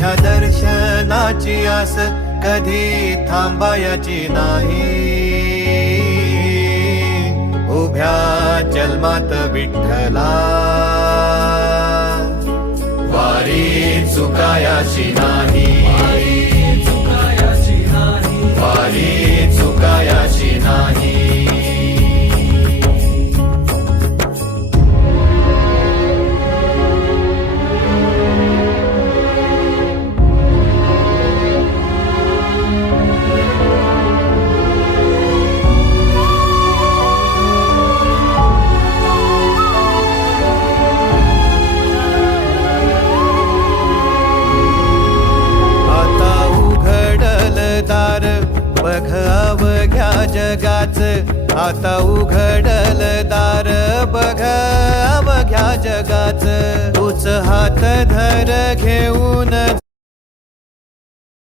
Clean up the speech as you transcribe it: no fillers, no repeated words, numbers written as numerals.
तुझ्या दर्शनाची आस कधी थांबायची नाही. उभ्या जन्मात विठ्ठला वारी चुकायाची नाही. वारी चुकायाची नाही. बघ अवघ्या जगाच, आता उघडल दार बघ अवघ्या जगाच. तूच हात धर घेऊन